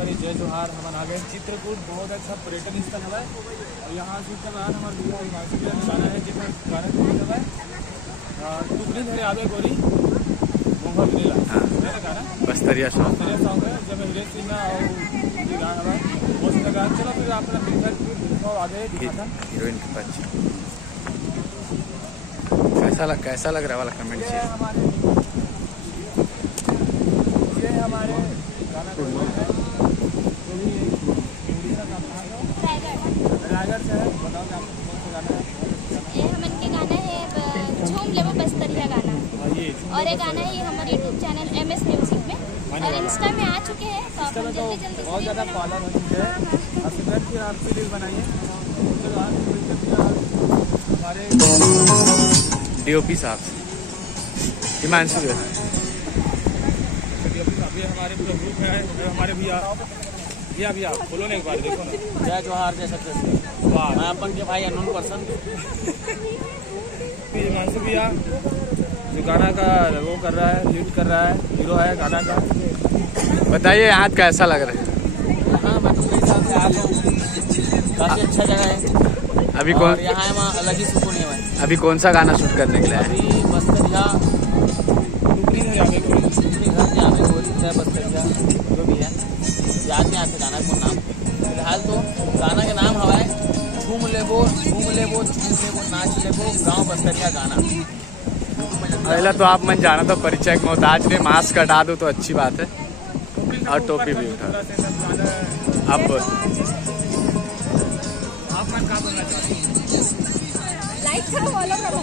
परी जय जोहार। हम आ गए चित्रकूट, बहुत अच्छा पर्यटन स्थल है। और यहाँ से हमारे दिया गाना है जिसमें गाना है टुकड़ी धरे आवे गोरी मोहर नीला गाना बस्तरिया सॉन्ग है जब हिरेश सिन्हा और गाना है वो सुना गाना। चलो फिर अपना दिखा आगे दिखाता हीरोइन के बच्चे कैसा लग रहा है वाला कमेंट ये हमारे गाना को है जो भी उड़ीसा का रायगढ़ से है। बताओ कि आपको कौन सा गाना है? ये हमन के गाना है झूम लेबो बस्तरिया गाना। और ये गाना है ये हमारे यूट्यूब चैनल MS म्यूजिक में और इंस्टा में आ चुके हैं। तो आप जल्दी बहुत ज़्यादा फॉलोअर हो चुके हैं। आप सब्सक्राइब किए, आप सीरीज बनाइए। हमारे DOP साहब हिमांशु अभी हमारे पूरा ग्रुप है। हमारे भैया बोलो ना एक बार, देखो ना। जय जोहार जय सत्य। वाह, मैं अपन के भाई अननोन पर्सन हिमांशु भैया जो गाना का वो कर रहा है, लीड कर रहा है, हीरो है गाना का। बताइए यहाँ कैसा लग रहा है? हाँ मैं तो कई साल से आता हूँ, काफ़ी अच्छा जगह है। अभी और कौन यहाँ है वहाँ अलग ही सुकून है भाई। अभी कौन सा गाना शूट करने के लिए है? अभी बस्तरिया टुकड़ी धरे आवे गोरी अपने घर के आवे गोरी है बस्तरिया जो भी है, याद नहीं आते गाना को नाम। फिलहाल तो गाना के नाम हवा है झूम लेबो नाच लेबो गाँव बस्तरिया गाना। पहला तो आप मन जाना तो परिचय के मोहताज ने मास्क हटा दो तो अच्छी बात है और टोपी भी उठा। अब आप मन का बोलना चाहते हैं? लाइक करो, फॉलो करो।